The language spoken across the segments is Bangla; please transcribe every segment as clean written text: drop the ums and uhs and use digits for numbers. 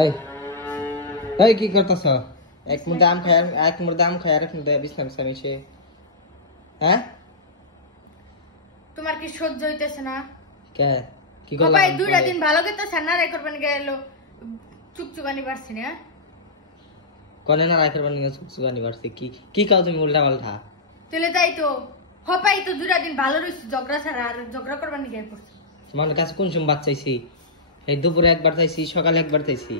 এই এই কি করতেছ? এক মুঠো আম খায়, এক মুঠো আম খায়, আর এক মুঠো বিছনা বিছানা মিশে। হ্যাঁ, তোমার কি সহ্য হইতেছে না? কে কি করলাম? ভাই দুইটা দিন ভালো করতে ছানা রে করবেন গেল চুকচুকানি পারছি না। কোনে না রাখার বানি চুকচুকানি পারছে? কি কি কাও তুমি উল্টা পাল্টা? চলে যাই তো হপাই তো দুইটা দিন ভালো রইছি, ঝগড়া ছাড়া আর ঝগড়া করবেন গেল পড়ছে। তোমার কাছে কোন সময় বাদ চাইছি? এই দুপুরে একবার চাইছি, সকালে একবার চাইছি,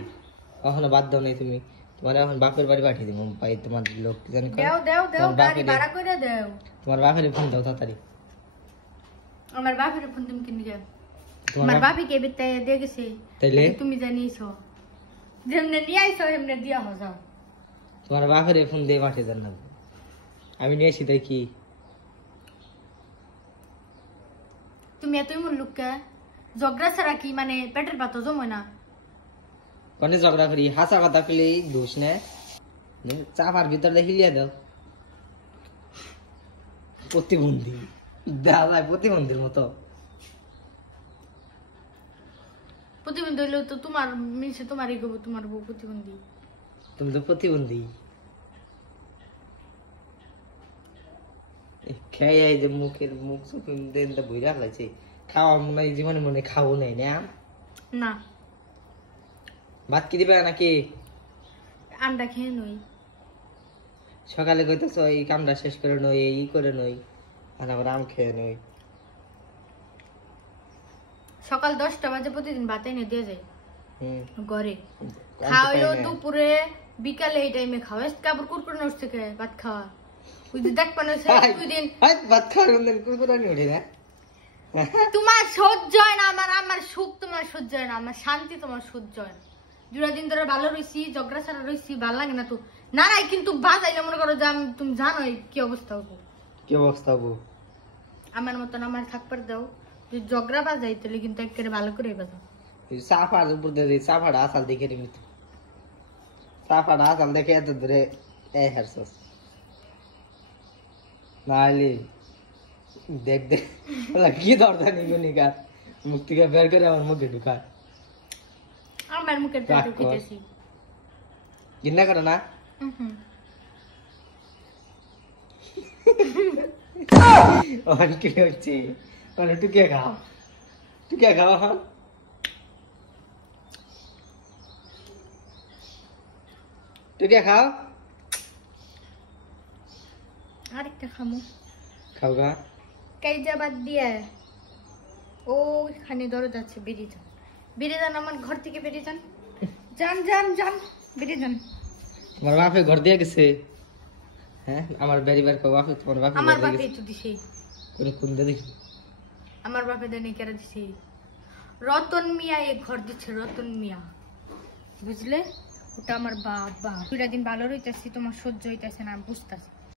এখনো বাদ দাও নাই তুমি। তোমার এখন বাপের বাড়ি পাঠিয়ে দিব ভাই। তোমার লোক কি জানি দাও দাও দাও, গাড়ি ভাড়া করে দাও। তোমার বাপের ফোন দাও তাড়াতাড়ি। আমার বাপের ফোন তুমি কিনে যাও। আমার বাপি কে বেতে দিয়ে গেছে, তাইলে তুমি জানিছো যেমনে নিয়ে আইছো এমনে দিয়া হো যাও। তোমার বাপের ফোন দিয়ে পাঠিয়ে দেন না, আমি নিয়ে আসি। তাই কি তুমি এতই মন লোককে ঝগড়া ছাড়া কি মানে পেটের পাতো জমে না? কোনে ঝগড়া করি? হাসা কথা কইলে দোষ না, চাপার ভিতরে হিলিয়া দাও। প্রতিবন্ধী দেখা যায়, প্রতিবন্ধীর মতো। প্রতিবন্ধী হইলেও তো তোমার মিশে তোমারই গো, তোমার বউ প্রতিবন্ধী। তুমি তো প্রতিবন্ধী। খেয়ে যে মুখের মুখ চোখ বইরা লাগছে, খাওয়া মনে হয় জীবনে মনে খাবো নাই না। না ভাত কি দিবে নাকি? আন্ডা খেয়ে নই। সকালে কইতেছ এই কামটা শেষ করে নই, এই করে নই, আর আবার আম খেয়ে নই। সকাল 10টা বাজে প্রতিদিন ভাত এনে দিয়ে যায় ঘরে। খাওয়াইলো দুপুরে বিকালে এই টাইমে খাওয়া। কাপড় কুরকুরে নষ্ট করে ভাত খাওয়া। ওই যে দেখ পানো দুই দিন ভাত খাওয়ার মধ্যে কুরকুরে নি উঠে না। তোমার সহ্য হয় না, আমার সুখ তোমার সহ্য হয় না, আমার শান্তি তোমার সহ্য হয় না। দুটা দিন ধরে ভালো রইছি, ঝগড়া ছাড়া রইছি, ভালো লাগে না তো। না নাই কিন্তু বাজাইলে মনে করো যে তুমি জানোই কি অবস্থা হবো। কি অবস্থা হবো? আমার মতন আমার থাকবার দাও। তুই ঝগড়া বাজাই তাহলে কিন্তু একেবারে ভালো করে বাজাও। চাপার উপর দিয়ে চাপাটা আসাল দেখে নিবি তো, চাপাটা আসাল দেখে এত দূরে এই হারছস নাইলে দেখ দেখ কি দরজা নিবি নিকার মুখ থেকে বের করে আমার মুখে ঢুকা। আমার মুখের তো ঢুকিতেছি ঘৃণা করে না? কি হচ্ছে? টুকিয়ে খাও, টুকিয়ে খাও। হ্যাঁ টুকিয়ে খাও। আরেকটা খামো। খাও গা। কাইজা বাদ দিয়ে ও এখানে দরজা আছে, বেরিয়ে যান, বেরিয়ে যান, আমার ঘর থেকে বেরিয়ে যান, যান যান যান, বেরিয়ে যান। তোমার বাপে ঘর দিয়ে গেছে? হ্যাঁ আমার বেরিবার কো বাপে, তোমার বাপে আমার বাপে তো দিছে। কোন দে দেখি আমার বাপে দেনে কেরা দিছে? রতন মিয়া এই ঘর দিচ্ছে, রতন মিয়া, বুঝলে? ওটা আমার বাবা। দুটা দিন ভালো রইতেছি, তোমার সহ্য হইতেছে না, আমি বুঝতেছি।